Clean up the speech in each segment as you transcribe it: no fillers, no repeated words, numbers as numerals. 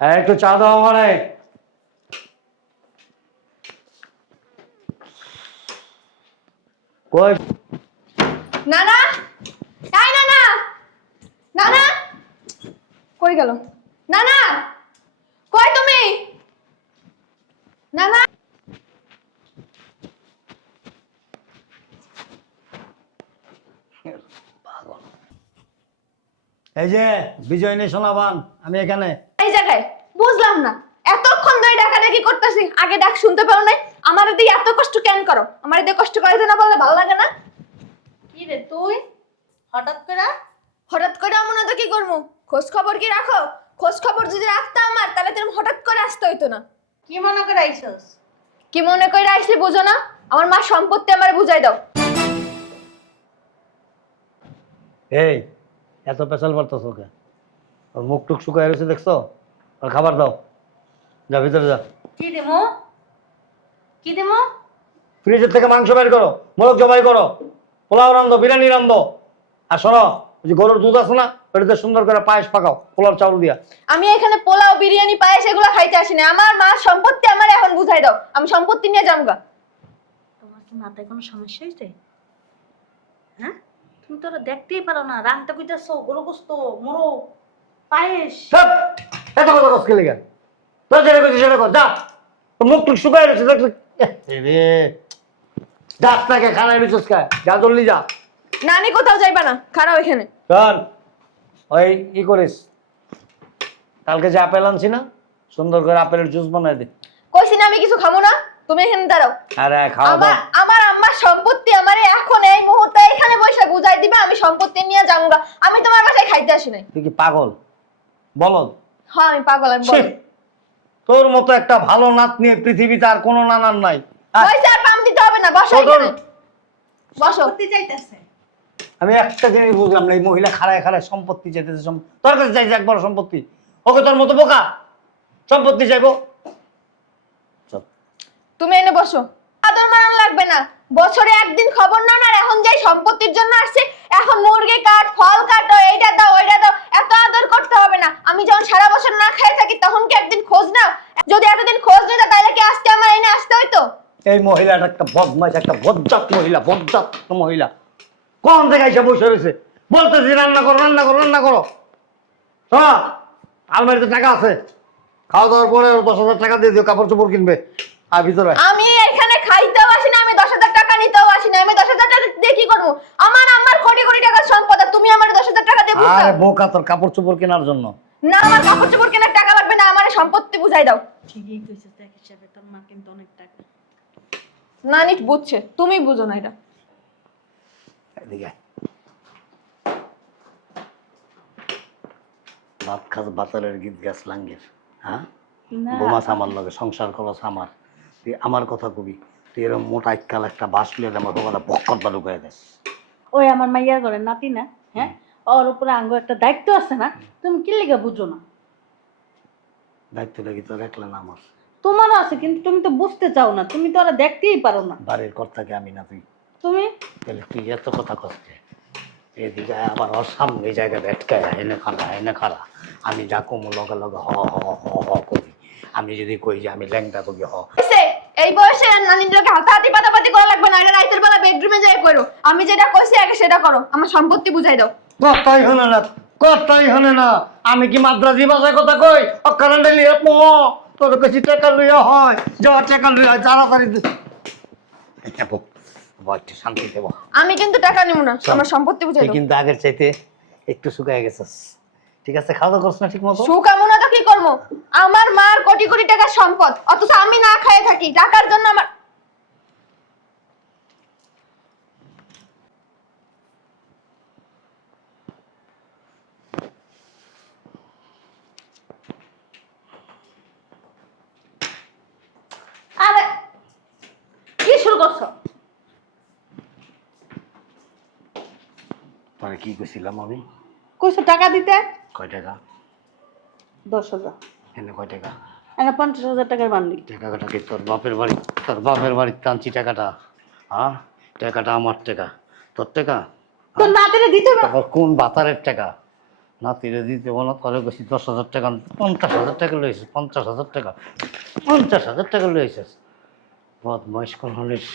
হ্যাঁ, একটু চা দাও আমারে। কই? না না, তাই না না, না না, কই গেল? না না, কই তুমি? না না, এই যে বিজয় নেশনাবান, আমি এখানে। এই জায়গায় বুঝলাম না, এতক্ষণ ধরে ডাকাডাকি করতেছি, আগে ডাক শুনতে পাও নাই? আমার দিয়ে এত কষ্ট কেন করো? আমার দিয়ে কষ্ট করাইতে না বললে ভালো লাগে না? কি রে তুই হঠাৎ করে? হঠাৎ করে এমন তো কি করবো? খোঁজ খবর কি রাখো? খোঁজ খবর যদি রাখতো আমার, তাহলে তুমি হঠাৎ করে আসতে হইতো না। কি মনে করে আইছস? কি মনে করে আসলি বুঝো না? আমার মা সম্পত্তি আমার বুঝাই দাও। এই এত পেশাল পারতেছ ওকে? ওর মুখ টুক শুকায় রয়েছে দেখছো? আর খাবার দাও, যা ভিতরে যা। কি দেমো? কি দেমো? ফ্রিজের থেকে মাংস বের করো, মোরগ জবাই করো, পোলাও রান্ধো, বিরিয়ানি রান্ধো। আর সরো, ওই যে গরুর দুধ আছে না, ওটাতে সুন্দর করে পায়েস পাকাও পোলার চাউল দিয়া। আমি এখানে পোলাও বিরিয়ানি পায়েস এগুলো খাইতে আসি না। আমার মা সম্পত্তি আমার এখন বুঝাই দাও, আমি সম্পত্তি নিয়ে যামগা। তোমার কি মাথায় কোনো সমস্যা হয়েছে? হ্যাঁ, তুমি তো ওরা দেখতেই পারো না, রানতে কইতাছো গরু গোস্ত, মোরগ, পায়েস। সব এত কথা কষ্ট লেগে তোর যেটা করছিস সেটা কর, যা। তোর মুখ টুক শুকায় রয়েছে দেখলে রে, ডাক তাকে খানায় রয়েছিস খায়, যা জলদি যা। নানি কোথাও যাইবা না, খারাপ এখানে। শোন, ওই ই করিস, কালকে যে আপেল আনছি না, সুন্দর করে আপেলের জুস বানাই দে। কইছি না আমি কিছু খাবো না, তুমি এখানে দাঁড়াও। আরে খাওয়া আমার দাও। আমার আম্মার সম্পত্তি আমার এখন এই মুহূর্তে এখানে বসে বুঝাই দিবা, আমি সম্পত্তি নিয়ে যামগা। আমি তোমার বাসায় খাইতে আসি নাই। তুই কি পাগল বলদ? হ্যাঁ আমি পাগল, আমি ছি, বল। তোর মতো একটা ভালো নাতনি পৃথিবীতে আর কোনো নানার নাই। আর পয়সা আর পাম দিতে হবে না, বসো তোর- এখানে বসো। করতে চাইতেছে। আমি একটা জিনিস বুঝলাম না, এই মহিলা খাড়ায় খাড়ায় সম্পত্তি চাইতেছে। তোর কাছে চাইছে একবার সম্পত্তি? ওকে তোর মতো বোকা সম্পত্তি চাইবো? চল। তুমি এনে বসো। আদর মানন লাগবে না, বছরে একদিন খবর নাও না, আর এখন যাই সম্পত্তির জন্য আসছে, এখন মুরগি কাট, ফল কাটো, এইটা দাও ওইটা দাও, এত আদর করতে হবে না। আমি যখন সারা বছর না খেয়ে থাকি তখন কি একদিন খোঁজ নাও? যদি এতদিন খোঁজ নিতে তাহলে কি আজকে আমার এনে আসতে হইতো? এই মহিলাটা একটা বদমাইশ, একটা বজ্জাত মহিলা, বজ্জাত মহিলা। কোন থেকে এসে বসে রয়েছে, বলতেছি রান্না করো রান্না করো রান্না করো। শোনা, আলমারিতে টাকা আছে, খাওয়া দাওয়ার পরে 10,000 টাকা দিয়ে দিও, কাপড় চোপড় কিনবে। আর ভিতরে আমি এখানে খাইতেও আসি না, আমি 10,000 টাকা নিতেও আসি না। আমি 10,000 টাকা দিয়ে কি করবো? আমার কোটি কোটি টাকার সম্পদ, আর তুমি আমার 10,000 টাকা দিয়ে বুঝাও? আরে বোকা, তোর কাপড় চোপড় কেনার জন্য। না, আমার কাপড় চোপড় কেনার টাকা লাগবে না, আমার সম্পত্তি বুঝাই দাও। ঠিকই কইছিস, দেখ হিসাবে তোর মা কিন্তু অনেক টাকা। নানি বুঝছে, তুমি বুঝো না এটা। এদিকে আয়। ভাত খাস বাতারের গীত গাছ লাঙ্গের, হ্যাঁ? না বোমা আমার লগে সংসার করস আমার, তুই আমার কথা কবি, তুই এরকম মোটা এককাল একটা বাস লিয়ে আমার ভগবান বক্কর বালু করে দেস। ওই আমার মাইয়ার ঘরে নাতি না, হ্যাঁ, ওর উপরে আঙ্গ একটা দায়িত্ব আছে না, তুমি কি লেগে বুঝো না? দায়িত্বটা কি তো দেখলে না আমার? তোমারও আছে, কিন্তু তুমি তো বুঝতে চাও না, তুমি তো ওরা দেখতেই পারো না। বাড়ির কর্তাকে আমি না তুই, তুমি তাহলে তুই এত কথা কষ্ট এদিকে আবার ওর সামনে এই জায়গায় ভেটকায় এনে খাড়া আমি যা কমু লগে লগে হ হ হ হ করি। আমি যদি কই যে আমি ল্যাংটা কবি হ। এই বয়সে নানির লোকে হাতাহাতি পাতাপাতি করা লাগবে না, এটা রাইতের বেলা বেডরুমে যাই করো। আমি যেটা কইছি আগে সেটা করো, আমার সম্পত্তি বুঝাই দাও। কথাই হনে না, কথাই হনে না। আমি কি মাদ্রাজি ভাষায় কথা কই? অকারণে লিয়ে পো, তোর কাছে টাকা লইয়া হয়, যা টাকা লইয়া হয় তাড়াতাড়ি একটু শান্তি দেবো। আমি কিন্তু টাকা নিব না, আমার সম্পত্তি বুঝাই তুই দাও। কিন্তু আগের চাইতে একটু শুকায় গেছিস, ঠিক আছে? খাওয়া দাওয়া করছ না ঠিক মতো? সুকামনা তো কি করবো? আমার মার কোটি কোটি টাকার সম্পদ, অথচ আমি না খেয়ে থাকি টাকার জন্য। আমার আরে কি শুরু করছো? তোরে কি কইছিলাম আমি? কইছো টাকা দিতে? কয় টাকা? 10,000। এনে কয় টাকা? এনে 50,000 টাকার বান্ডিল। টাকাটা কি তোর বাপের বাড়ি, তোর বাপের বাড়ির টানছি টাকাটা? হ্যাঁ, টাকাটা আমার টাকা, তোর টাকা? তোর নাতিরে দিতে হবে। তারপর কোন বাতারের টাকা? নাতিরে দিতে বলো, তোরে বেশি 10,000 টাকা, 50,000 টাকা লইছিস, 50,000 টাকা, 50,000 টাকা লইছিস। বদমাইশ কোন হলিস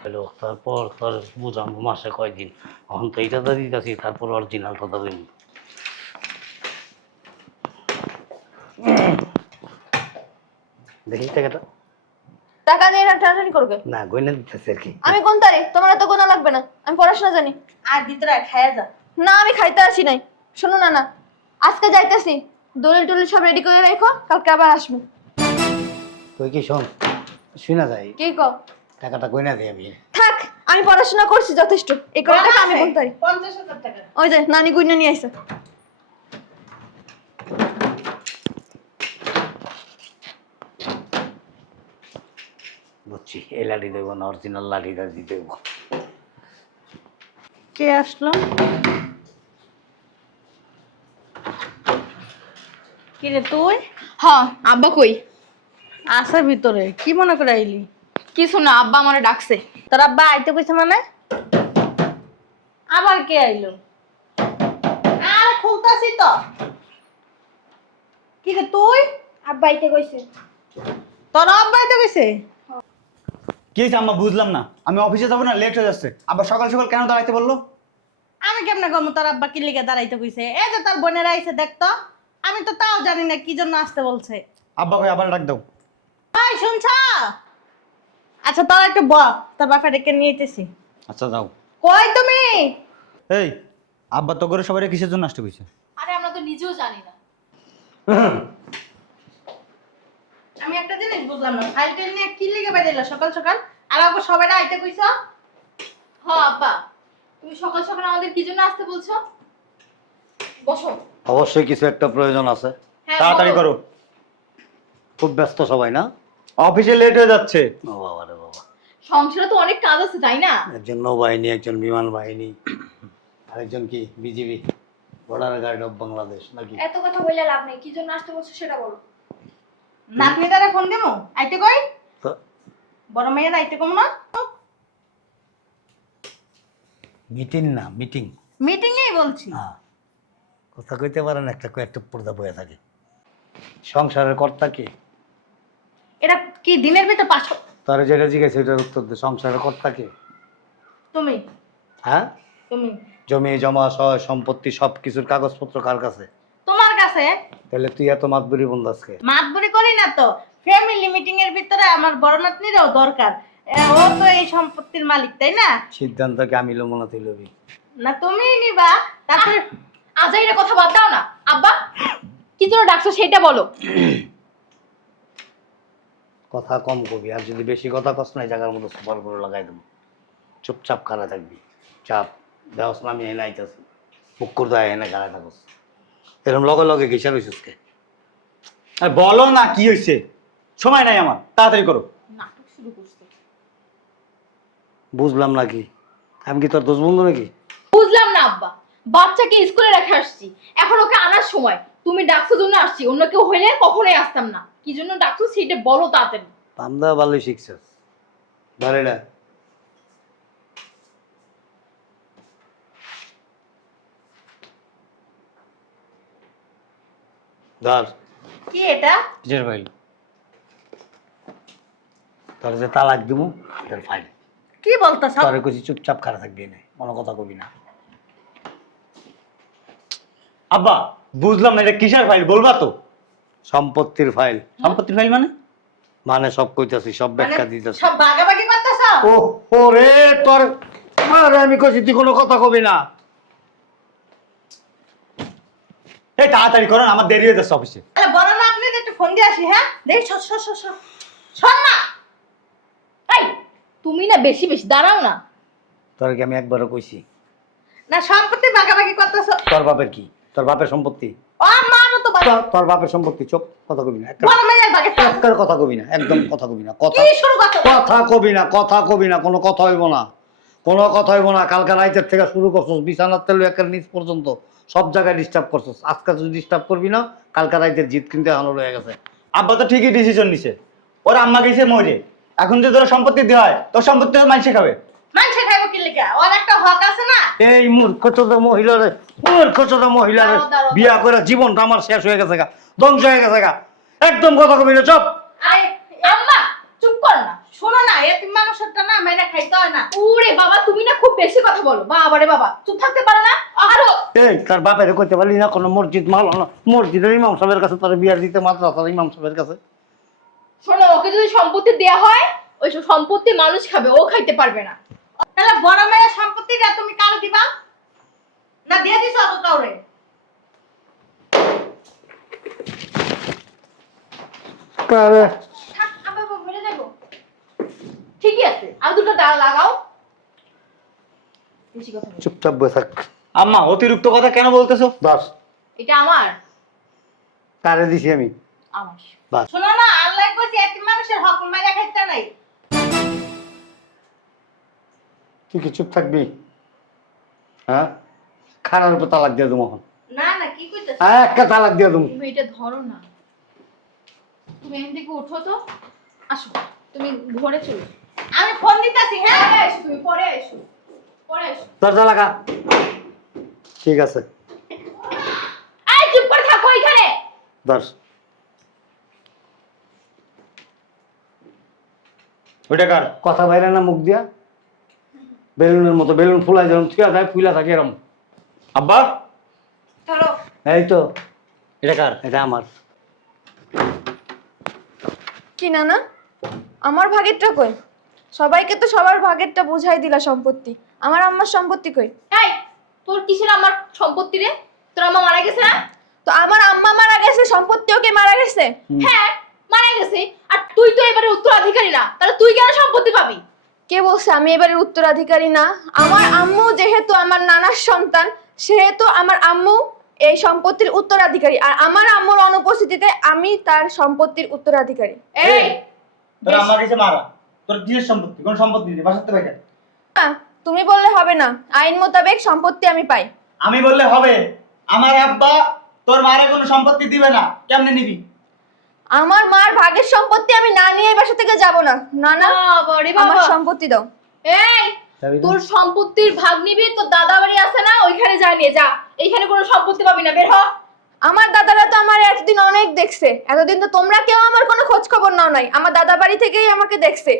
হ্যালো। তারপর তোর বুঝাম মাসে কয়দিন, এখন তো এইটা তো দিতেছি, তারপর অরিজিনালটা তো দিন। দেখি টাকাটা। টাকা দিয়ে টানাটানি করবে না গয়না দিতেছে আর কি। আমি কোন তারিখ? তোমার এত গোনা লাগবে না, আমি পড়াশোনা জানি। আর ভিতরে খাইয়া যা। না আমি খাইতে আসি নাই। শোনো না, আজকে যাইতেছি, দলিল টলিল সব রেডি করে রাখো, কালকে আবার আসবো। তুই কি শোন, শুনা যাই, কি কও? টাকাটা গয়না দিই আমি। থাক, আমি পড়াশোনা করছি যথেষ্ট, এই কয় টাকা আমি কোন তারিখ? 50,000 টাকা। ওই যে নানি গুইনা নিয়ে আইছে। বুঝছি, এই লাঠি দেবো না, অরিজিনাল লাঠিটা দিয়ে দেবো। কে আসলো? কি রে তুই? হ্যাঁ, আব্বা কই? আসা ভিতরে কি মনে করে আইলি? কিছু না, আব্বা আমারে ডাকছে। তোর আব্বা আইতে কইছে মানে? আবার কে আইলো? আর খুলতাছি তো। কি রে তুই? আব্বা আইতে কইছে। তোর আব্বা আইতে কইছে? কি হয়েছে আম্মা? বুঝলাম না। আমি অফিসে যাবো না, লেট হয়ে যাচ্ছে। আবার সকাল সকাল কেন দাঁড়াইতে বললো? আমি কেমনে কম তোর আব্বা কি লিগে দাঁড়াইতে কইছে? এই যে তোর বোনেরা আইছে দেখতো, আমি তো তাও জানি না কি জন্য আসতে বলছে। আব্বা ভাই আবার ডাক দাও। ভাই শুনছ? আচ্ছা তোর একটু ব, তোর বাপা ডেকে নিয়ে আইতেছি। আচ্ছা যাও। কই তুমি? এই আব্বা তো করে সবাই কিসের জন্য আসতে কইছে? আরে আমরা তো নিজেও জানি না। আমি একটা জিনিস বুঝলাম না, ফাইলটা নিয়ে কি লিগে বাইরেলা সকাল সকাল? আর আগে সবাই আইতে কইছো? হ্যাঁ আব্বা, তুমি সকাল সকাল আমাদের কি জন্য আসতে বলছো? বসো। অবশ্যই কিছু একটা প্রয়োজন আছে। হ্যাঁ, তাড়াতাড়ি বলো। করো, খুব ব্যস্ত সবাই না? অফিসে লেট হয়ে যাচ্ছে। ও বাবা রে বাবা, সংসারে তো অনেক কাজ আছে, তাই না? একজন নৌবাহিনী, একজন বিমান বাহিনী, আরেকজন কি BGB, border guard of Bangladesh নাকি? এত কথা বললে লাভ নেই, কি জন্য আসতে বলছো সেটা বলো। নাতনিটারে ফোন দিমু আইতে কই? তো বড় মেয়ের আইতে কম না? মিটিং না, মিটিং। মিটিং এই বলছি। হ্যাঁ, কথা কইতে পারেন, একটা কয়েকটা পর্দা বয়ে থাকে। সংসারের কর্তা কি? এটা কি দিনের ভিতর পাঁচ? তারা যেটা জিজ্ঞাসা এটার উত্তর দে। সংসারের কর্তা কি? তুমি হ্যাঁ, তুমি জমি জমা সয় সম্পত্তি সব কিছুর কাগজপত্র কার কাছে? তোমার কাছে। তাহলে তুই এত মাতবুরি বন্ধ আজকে? মাতবুরি করি না তো, ফ্যামিলি মিটিং এর ভিতরে আমার বড় নাতনিরও দরকার। ও তো এই সম্পত্তির মালিক, তাই না? সিদ্ধান্ত কি আমি লব না তুই লবি? না তুমিই নিবা। তারপরে আজাইরা কথা বাদ দাও না। আব্বা, কি জন্য ডাকছো সেটা বলো। কথা কম কবি, আর যদি বেশি কথা কস না এই জায়গার মতো সুপার করে লাগাই দেবো। চুপচাপ খাড়া থাকবি। চাপ দেওয়াস না, আমি এনে আইতাছি। পুকুর দেয় এনে খাড়া থাকস। এরকম লগে লগে ঘেসা রইছিস কে? আর বলো না কি হয়েছে, সময় নাই আমার, তাড়াতাড়ি করো। নাটক শুরু করছো। বুঝলাম না কি, আমি কি তোর দোষ বন্ধু নাকি? বুঝলাম না আব্বা, বাচ্চাকে স্কুলে রেখে আসছি, এখন ওকে আনার সময় তুমি ডাকছো জন্য আসছি, অন্য কেউ হইলে কখনোই আসতাম না। কি জন্য ডাকছো সেটা বলো তাড়াতাড়ি। পান্দা ভালোই শিখছিস। ধরে না ধর কি এটা? কিসের ফাইল? তোর যে তালাক দিব এটার ফাইল। কি বলতেছ? তোরে কইছি চুপচাপ খাড়া থাকবি না, কোনো কথা কবি না। আব্বা বুঝলাম না, এটা কিসের ফাইল বলবা তো? সম্পত্তির ফাইল। সম্পত্তির ফাইল মানে? মানে সব কইতাছি, সব ব্যাখ্যা দিতেছি। সব ভাগাভাগি করতেছ? ও ওরে তোর আরে আমি কইছি তুই কোনো কথা কবি না। এই তাড়াতাড়ি করো, আমার দেরি হয়ে যাচ্ছে অফিসে। আরে বড় না, আপনি একটু ফোন দিয়ে আসি। হ্যাঁ দেখি, শোন না। এই তুমি না বেশি বেশি দাঁড়াও না। তোর কি আমি একবারও কইছি? না সম্পত্তি ভাগাভাগি করতেছ। তোর বাপের কি? তোর বাপের সম্পত্তি? ও মারো তো বাবা। তোর বাপের সম্পত্তি। চুপ, কথা কবি না। বড় মেয়ের ভাগে থাক। একবার কথা কবি না, একদম কথা কবি না। কথা কি শুরু করছো? কথা কবি না, কথা কবি না, কোনো কথা হইব না, কোনো কথা হইব না। কালকে রাইতের থেকে শুরু করছস, বিছানার তেল একের নিচ পর্যন্ত সব জায়গায় ডিস্টার্ব করছস। আজকে যদি ডিস্টার্ব করবি না, কালকে রাইতের জিত কিন্তু এখনো রয়ে গেছে। আব্বা তো ঠিকই ডিসিশন নিছে, ওর আম্মা গেছে মরে। এখন যদি তোর সম্পত্তি দেওয়া হয়, তোর সম্পত্তি তো মানুষে খাবে। মানুষে খাইবো কি লিগে? লেগে ওর একটা হক আছে না। এই মূর্খচোদ মহিলারে, মূর্খচোদ মহিলারে দাঁড়াও। বিয়া করে জীবনটা আমার শেষ হয়ে গেছে গা, ধ্বংস হয়ে গেছে গা। একদম কথা কবি না, চুপ। আরে আম্মা চুপ কর না। শোনো না, এতিম মানুষেরটা না মাইনা খাইতে হয় না। ওরে বাবা তুমি না খুব বেশি কথা বলো। বাবা রে বাবা চুপ থাকতে পারো না? আরো এই তার বাপের কইতে পারলি না কোনো মসজিদ মাল না, মসজিদের ইমাম সাহেবের কাছে তোর বিয়ার দিতে, মাদ্রাসার ইমাম সাহেবের কাছে। শোনো, ওকে যদি সম্পত্তি দেয়া হয় ওই সব সম্পত্তি মানুষ খাবে, ও খাইতে পারবে না। তাহলে বড় মেয়ের সম্পত্তিটা তুমি কারে দিবা? না দিয়ে দিছো তো কাউরে? আরে থাক, আব্বা মেরে দেবো। ঠিকই আছে, আর দুটো ডাল লাগাও। বেশি কথা বলো। চুপচাপ বসে থাক। আম্মা অতিরিক্ত কথা কেন বলতেছো? বাস এটা আমার কারে দিছি আমি? আমার বাস শোনো না, আল্লাহ কইছে এতিম মানুষের হক মাইনা খাইতে নাই। তুই কি চুপ থাকবি? হ্যাঁ, খানার উপর তালাক দিয়ে দেবো এখন। না না, কি কইতাছ? একটা তালাক দিয়ে দেবো। তুমি এটা ধরো না। তুমি এখান থেকে উঠো তো, আসো তুমি ঘরে চলো। আমি ফোন দিতাছি। হ্যাঁ পরে এসো, তুমি পরে এসো, পরে এসো। দরজা লাগা। ঠিক আছে, এই চুপ করে থাকো এখানে। দশ। ওইটা কার? কথা বাইরে না মুখ দিয়া, বেলুনের মতো বেলুন ফুলাই যেরকম থুয়া যায়, ফুলা থাকে এরকম। আব্বা ধরো। এই তো, এটা কার? এটা আমার। কি না না আমার ভাগেরটা কই? সবাইকে তো সবার ভাগেরটা বুঝাই দিলা সম্পত্তি। আমার আম্মার সম্পত্তি কই? এই তোর কিসের আমার সম্পত্তি রে? তোর আম্মা মারা গেছে না? তো আমার আম্মা মারা গেছে, সম্পত্তিও কে মারা গেছে? হ্যাঁ মারা গেছে। আর তুই তো এবারে উত্তরাধিকারী না, তাহলে তুই কেন সম্পত্তি পাবি? কে বলছে আমি এবারে উত্তরাধিকারী না? আমার আম্মু যেহেতু আমার নানার সন্তান, সেহেতু আমার আম্মু এই সম্পত্তির উত্তরাধিকারী, আর আমার আম্মুর অনুপস্থিতিতে আমি তার সম্পত্তির উত্তরাধিকারী। এই তোর আম্মা কাছে মারা, তোর কিসের সম্পত্তি? কোন সম্পত্তি নেই, বাসাতে পাই না। না, তুমি বললে হবে না, আইন মোতাবেক সম্পত্তি আমি পাই। আমি বললে হবে? আমার আব্বা তোর মারে কোনো সম্পত্তি দিবে না, কেমনে নিবি? আমার মার ভাগের সম্পত্তি আমি না নিয়ে এই বাসা থেকে যাব না। না না আমার সম্পত্তি দাও। এই যাবি না? তোর সম্পত্তির ভাগ নিবি, তোর দাদা বাড়ি আছে না, ওইখানে যা নিয়ে যা। এইখানে কোনো সম্পত্তি পাবি না, বের হ। আমার দাদারা তো আমার এতদিন অনেক দেখছে, এতদিন তো তোমরা কেউ আমার কোনো খোঁজ খবর নাও নাই। আমার দাদা বাড়ি থেকেই আমাকে দেখছে।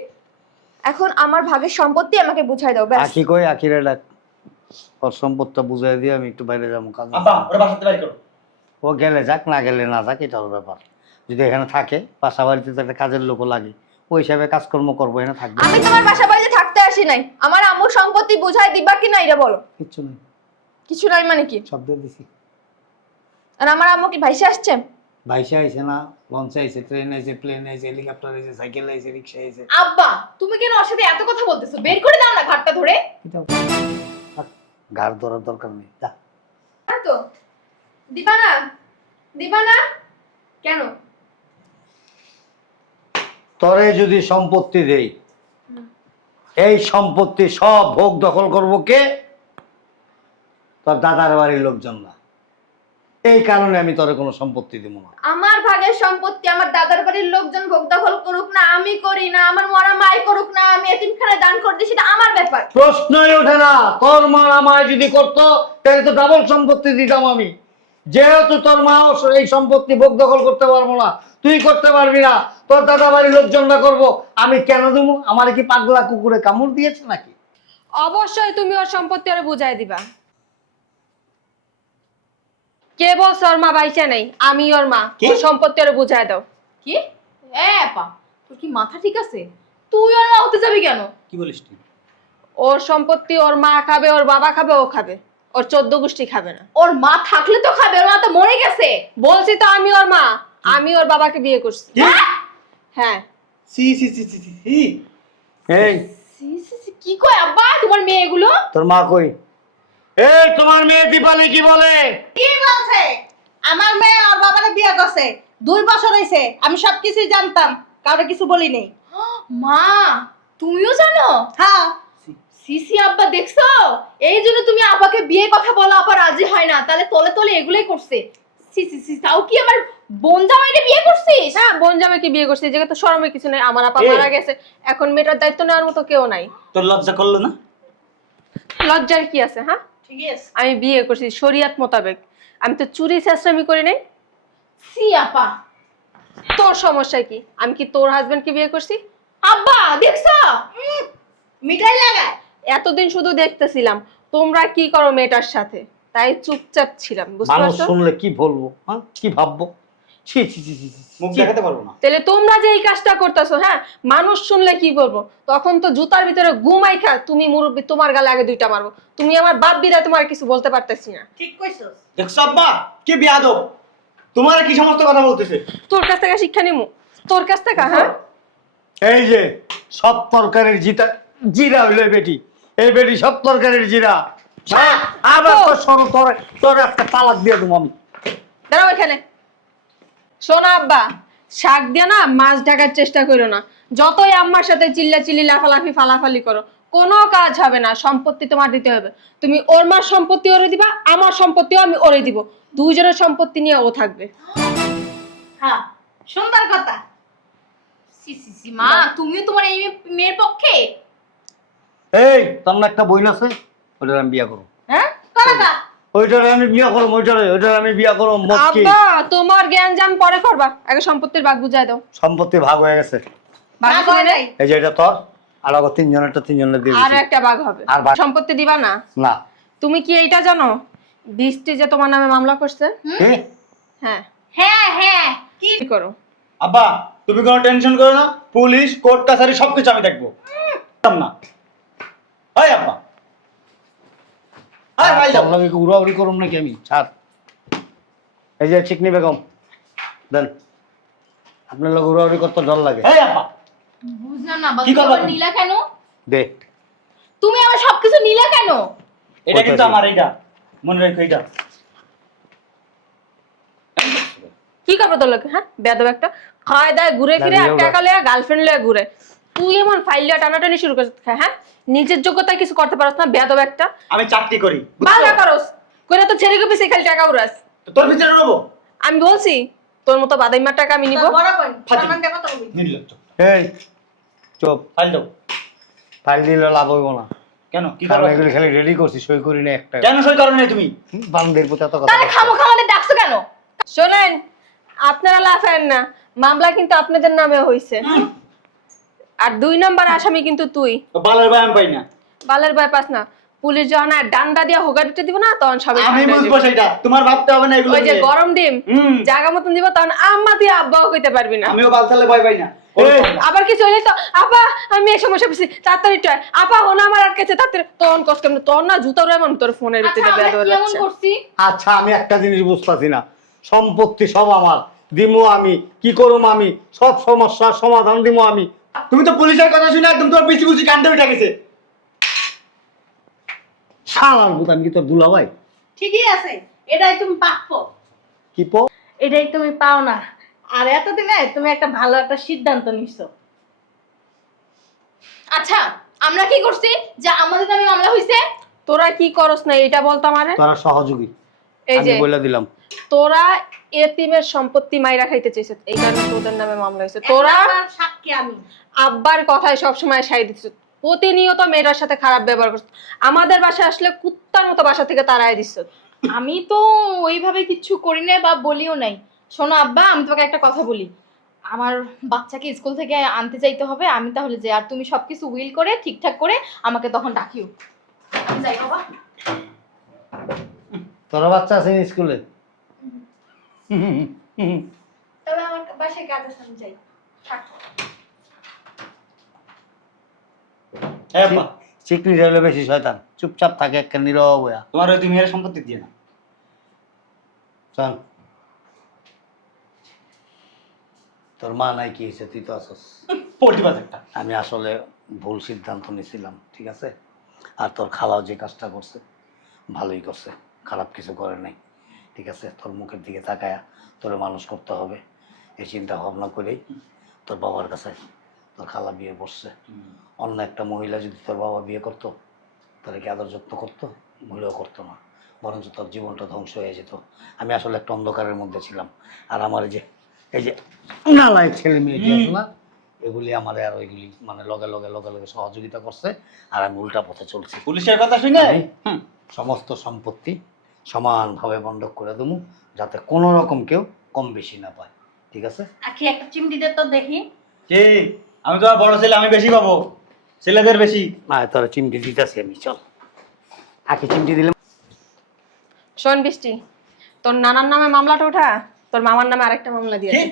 এখন আমার ভাগের সম্পত্তি আমাকে বুঝাই দাও ব্যাস। আখি কই, আখিরে ডাক। ওর সম্পদটা বুঝাই দিয়ে আমি একটু বাইরে যাবো কাজ আছে। আব্বা ওরা বাসাতে বাই করো। ও গেলে যাক, না গেলে না যাক, এটা ওর ব্যাপার। যদি এখানে থাকে, বাসা বাড়িতে তো একটা কাজের লোকও লাগে, ওই হিসাবে কাজকর্ম করবো, এখানে থাকবে। আমি তোমার বাসা বাড়িতে থাকতে আসি নাই। আমার আম্মুর সম্পত্তি বুঝাই দিবা কি না এটা বলো। কিচ্ছু নেই, কিছু নাই মানে কি? সব দিয়ে দিছি। আর আমার আম্মু কি ভাইসে আসছে? বাইসে আইছে না, লঞ্চে আইছে, ট্রেন আইছে, প্লেন আইছে, হেলিকপ্টার আইছে, সাইকেল আইছে, রিক্সা আইছে। আব্বা তুমি কেন ওর সাথে এত কথা বলতেছো? বের করে দাও না ঘাটটা ধরে। এটাও থাক, গাড় ধরার দরকার নেই, যা। আর তো দিবা না, দিবা না কেন? তরে যদি সম্পত্তি দেই, এই সম্পত্তি সব ভোগ দখল করবো কে? তোর দাদার বাড়ির লোকজন না। এই কারণে আমি তোরে কোনো সম্পত্তি দিব না। আমার ভাগের সম্পত্তি আমার দাদার বাড়ির লোকজন ভোগ দখল করুক না, আমি করি না, আমার মরা মাই করুক না, আমি এতিমখানায় দান করে দিই, সেটা আমার ব্যাপার। প্রশ্নই ওঠে না। তোর মা আমায় যদি করতো তাহলে তো ডাবল সম্পত্তি দিতাম আমি। যেহেতু তোর মাও এই সম্পত্তি ভোগ দখল করতে পারবো না, তুই করতে পারবি না, তোর দাদা বাড়ির লোকজনরা করবো, আমি কেন দেবো? আমার কি পাগলা কুকুরে কামড় দিয়েছে নাকি? অবশ্যই তুমি ওর সম্পত্তি ওরে বুঝাই দিবা। কে বলছে ওর মা বাইচা নেই? আমি ওর মা। কি? ওর সম্পত্তি ওরে বুঝাই দাও। কি আপা, তোর কি মাথা ঠিক আছে? তুই আর মা হতে যাবি কেন? কি বলিস তুই? ওর সম্পত্তি ওর মা খাবে, ওর বাবা খাবে, ও খাবে। ওর 14 গোষ্ঠী খাবে না। ওর মা থাকলে তো খাবে, ওর মা তো মরে গেছে। বলছি তো আমি ওর মা। আমি ওর বাবাকে বিয়ে করছি। কি? হ্যাঁ। সি সি সি সি সি। এই কি কয় আব্বা তোমার মেয়ে এগুলো? তোর মা কই? এই তোমার মেয়ে দীপালি কি বলে? কি বলছে? আমার মেয়ে ওর বাবারে বিয়ে করছে, 2 বছর হইছে। আমি সবকিছুই জানতাম, কাউরে কিছু বলি নাই। মা তুমিও জানো? হ্যাঁ। সিসি আব্বা দেখছো? এই জন্য তুমি আব্বাকে বিয়ে কথা বলো, আপা রাজি হয় না, তাহলে তলে তলে এগুলাই করছে। সিসি সি তাও কি আমার বোন জামাইকে বিয়ে করছিস? হ্যাঁ, বোন জামাইকে বিয়ে করছি। এই জায়গায় তো শরমের কিছু নেই। আমার আপা এই। মারা গেছে, এখন মেয়েটার দায়িত্ব নেওয়ার মতো কেউ নাই। তোর লজ্জা করলো না? লজ্জার কি আছে? হ্যাঁ, ঠিকই আছে। আমি বিয়ে করছি শরিয়াত মোতাবেক, আমি তো চুরি চেষ্টামি করি নাই। সি আপা, তোর সমস্যা কি? আমি কি তোর হাজবেন্ডকে বিয়ে করছি? আব্বা দেখছো? মিঠাই লাগায়। এতদিন শুধু দেখতেছিলাম তোমরা কি করো মেয়েটার সাথে, তাই চুপচাপ ছিলাম, বুঝতে মানুষ পারছো? শুনলে কি বলবো, হ্যাঁ কি ভাববো? ছি ছি ছি ছি ছি। মুখ দেখাতে পারবো না। তাহলে তোমরা যে এই কাজটা করতেছো, হ্যাঁ, মানুষ শুনলে কি বলবো? তখন তো জুতার ভিতরে ঘুমাই খা, তুমি মুরব্বি, তোমার গালে আগে দুইটা মারবো। তুমি আমার বাপ বিদায় তোমার কিছু বলতে পারতেছি না। ঠিক কইছস। দেখছো আব্বা কি বিয়াদব, তোমার কি সমস্ত কথা বলতেছে? তোর কাছ থেকে শিক্ষা নিমু, তোর কাছ থেকে। হ্যাঁ, এই যে সব তরকারির জিরা হইলো এই বেটি, এই বেটি সব তরকারির জিরা। হ্যাঁ, আবার তো শোনো, তোর একটা তালাক দিয়ে দেবো আমি। দাঁড়াও এখানে। শোনো আব্বা, শাক দিয়ে না মাছ ঢাকার চেষ্টা করো না। যতই আম্মার সাথে চিল্লাচিল্লি লাফালাফি ফালাফালি করো, কোনো কাজ হবে না। সম্পত্তি তোমার দিতে হবে। তুমি ওর মার সম্পত্তি ওরে দিবা, আমার সম্পত্তিও আমি ওরে দিব। দুইজনের সম্পত্তি নিয়ে ও থাকবে। হ্যাঁ, সুন্দর কথা। সি সি সি মা, তুমিও তোমার এই মেয়ের পক্ষে? এই তোর না একটা বইন আছে, ওইটার আমি বিয়া করবো। হ্যাঁ, কথা। ওইটার আমি বিয়া করবো, ওইটার আমি বিয়া করবো। মক্কি আব্বা, তোমার জ্ঞান জাম পরে করবা, আগে সম্পত্তির ভাগ বুঝাই দাও। সম্পত্তি ভাগ হয়ে গেছে। ভাগ ভাগ করে হয় নাই। এই যে এটা তোর, আর আগে তিনজনেরটা তিনজনের দিয়ে আর দিছি। একটা ভাগ হবে। আর ভাগ- সম্পত্তি দিবা না? না। তুমি কি এইটা জানো বৃষ্টি যে তোমার নামে মামলা করছে? কি? হ্যাঁ, হ্যাঁ হ্যাঁ। কি করো? আব্বা তুমি কোনো টেনশন করো না, পুলিশ কোর্ট কাছারি সবকিছু আমি দেখবো না। এই আব্বা, আয় ভাই যাও। তোর লগে কি উড়াউড়ি করুম নাকি আমি? ছাড়। এই যে চিকনি বেগম দেন, আপনার লগে উড়াউড়ি করতে ডর লাগে। এই আব্বা, বুঝলাম না, কি করবা বাবা তুমি? নীলা কেন? দে। তুমি আমার সবকিছু নীলা কেন? এটা কিন্তু কোথায়? আমার, এইটা মনে রাখো, এইটা। কি করবো তোর লোকে? হ্যাঁ, বেদব একটা। খায় দায় ঘুরে ফিরে আর দাঁড়িয়ে টাকা লয়া গার্লফ্রেন্ড লয়া ঘুরে। তুই এমন ফাইলিয়া টানাটানি শুরু করছিস, হ্যাঁ? নিজের যোগ্যতায় কিছু করতে পারছ না, বেদব একটা। আমি চাকরি করি, ভালো বুঝছো? করস করে তো ছেড়ে পিছিয়ে খালি টাকা উড়াস। তো তোর ভিতরে নেবো আমি বলছি তোর মতো বাদাইমার টাকা আমি নিব? তোর বড় বোন, ফাটিং। সম্মান দিয়ে কথা বলবি। নির্লজ্জ। এই চুপ। ফাইল দাও। ফাইল দিলে লাভ হইব না, কেন কি কারণ করবা? এগুলি খালি রেডি করছি, সই করি না একটা। কেন সই করো নাই তুমি? বান্দের প্রতি এত কথা তাহলে বলছো। খামোখা আমাদের ডাকছো কেন? শোনেন, আপনারা লাফেন না, মামলা কিন্তু আপনাদের নামে হইছে। আর 2 নম্বর আসামি কিন্তু তুই। তো বালের ভাই আমি পাই না। বালের বাইপাস না, পুলিশ যখন আর ডান্ডা দিয়া হোগা দিতে দিব না, তখন সবাই আমি ঠান্ডা হয়ে বুঝবো যাবে। সেটা, তোমার ভাবতে হবে না এগুলো ওই যে নিয়ে। গরম ডিম জায়গা মতন দিব, তখন আম্মা দিয়ে আব্বাও কইতে পারবি না। আমিও বালতালে ভয় পাই না। এই, আবার কিছু হইলে তো আপা আমি এই সমস্যা পেয়েছি, তাড়াতাড়ি টয় আপা হলো আমার আটকেছে, তাড়াতাড়ি তখন কষ্ট কেমন তোর না জুতার এমন তোর ফোনের আচ্ছা ভিতরে আমরা বেদ কি এমন করছি? আচ্ছা আমি একটা জিনিস বুঝতেছি না, সম্পত্তি সব আমার, দিমো আমি, কি করুম আমি, সব সমস্যার সমাধান দিমো আমি। তুমি তো পুলিশের কথা শুনে একদম তোমার পিছু পিছু কান্দে উঠে গেছে। শালার ভূত, আমি কি তোর দুলা ভাই? ঠিকই আছে, এটাই তুমি প্রাপ্য। কি পো? এটাই তুমি পাও না। আর এতদিনে তুমি একটা ভালো একটা সিদ্ধান্ত নিছো। আচ্ছা আমরা কি করছি যে আমাদের নামে মামলা হইছে? তোরা কি করস না এটা বলতো আমারে। তারা সহযোগী, এই আমি যে বলে দিলাম। তোরা এতিমের সম্পত্তি মাইরা খাইতে চাইছিস, এই কারণে তোদের নামে মামলা হয়েছে। তোরা একটা সাক্ষী আমি। আব্বার কথায় সবসময় সাই দিচ্ছিস, প্রতিনিয়ত মেয়েটার সাথে খারাপ ব্যবহার করছিস। আমাদের বাসায় আসলে কুত্তার মতো বাসা থেকে তাড়াই দিচ্ছ। আমি তো ওইভাবে কিচ্ছু করি না বা বলিও নাই। শোনো আব্বা, আমি তোমাকে একটা কথা বলি, আমার বাচ্চাকে স্কুল থেকে আনতে যাইতে হবে, আমি তাহলে যাই, আর তুমি সবকিছু উইল করে ঠিকঠাক করে আমাকে তখন ডাকিও। আমি যাই বাবা। তোরা বাচ্চা আছে স্কুলে? তবে আমার বাসায় কাজ আছে, আমি যাই। হ্যাঁ আব্বা, চিকনি হলে বেশি শয়তান, চুপচাপ থাকে একটা নীরব হইয়া। তোমার ওই 2 মেয়ের সম্পত্তি দিয়ে না। চল, তোর মা নাই কি হয়েছে, তুই তো আসস। প্রতিবাদ একটা। আমি আসলে ভুল সিদ্ধান্ত নিয়েছিলাম, ঠিক আছে? আর তোর খালাও যে কাজটা করছে ভালোই করছে, খারাপ কিছু করে নাই, ঠিক আছে? তোর মুখের দিকে তাকায়া তোরে মানুষ করতে হবে, এই চিন্তা ভাবনা করেই তোর বাবার কাছে তোর খালা বিয়ে বসছে। অন্য একটা মহিলা যদি তোর বাবা বিয়ে করতো, তাহলে কি আদর যত্ন করতো? ভুলেও করতো না, বরঞ্চ তোর জীবনটা ধ্বংস হয়ে যেত। আমি আসলে একটা অন্ধকারের মধ্যে ছিলাম, আর আমার এই যে নালায়ক ছেলে মেয়ে যে আছে না, এগুলি আমার আর ওইগুলি মানে লগে লগে লগে লগে সহযোগিতা করছে, আর আমি উল্টা পথে চলছি। পুলিশের কথা শুনে আমি সমস্ত সম্পত্তি সমানভাবে বন্ধক করে দেবো, যাতে কোনো রকম কেউ কম বেশি না পায়, ঠিক আছে? আখি একটা চিমটি দে তো দেখি। কি আমি তো বড় ছেলে, আমি বেশি পাবো, ছেলেদের বেশি। না তোরা চিমটি দিতেছি আমি, চল। আখি চিমটি দিলে শোন বৃষ্টি, তোর নানার নামে মামলাটা ওঠা, তোর মামার নামে আরেকটা মামলা দিয়ে কি দে।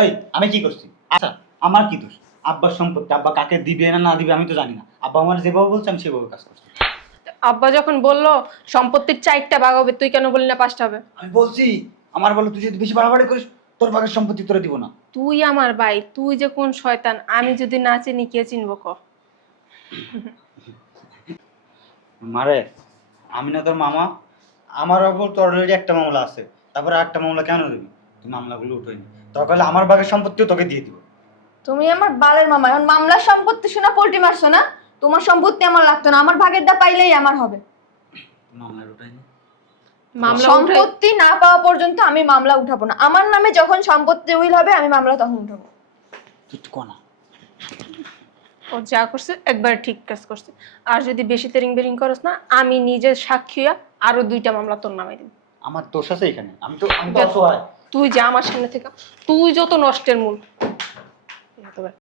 এই আমি কি করছি? আচ্ছা আমার কি দোষ? আব্বার সম্পত্তি আব্বা কাকে দিবে না না দিবে আমি তো জানি না। আব্বা আমার যেভাবে বলছে আমি সেভাবে কাজ করছি। আব্বা যখন বললো সম্পত্তির 4টা ভাগ হবে, তুই কেন বললি না 5টা হবে? আমি বলছি আমার বলো, তুই যদি বেশি বাড়াবাড়ি করিস তোর ভাগের সম্পত্তি তোরে দিব না। তুই আমার ভাই, তুই যে কোন শয়তান আমি যদি না চিনি কে চিনবো ক? মারে আমি না তোর মামা, আমার ওপর তোর অলরেডি একটা মামলা আছে, তারপরে একটা মামলা কেন দিবি? তুই মামলাগুলো উঠোয়নি, তখন আমার ভাগের সম্পত্তিও তোকে দিয়ে দিব। তুমি আমার বালের মামা, এখন মামলার সম্পত্তি শোনা পোল্টি মারছো না? তোমার সম্পত্তি আমার লাগতো না, আমার ভাগেরটা পাইলেই আমার হবে। মামলা উঠাইনি। মামলা উঠে সম্পত্তি না পাওয়া পর্যন্ত আমি মামলা উঠাবো না। আমার নামে যখন সম্পত্তি উইল হবে আমি মামলা তখন উঠাবো। তুই একটু কনা। ও যা করছে একবার ঠিক কাজ করছে, আর যদি বেশি তেরিং বেরিং করস না আমি নিজে সাক্ষী হইয়া আরো 2টা মামলা তোর নামে দিব। আমার দোষ আছে এখানে? আমি তো অসহায়। তুই যা আমার সামনে থেকে, তুই যত নষ্টের মূল।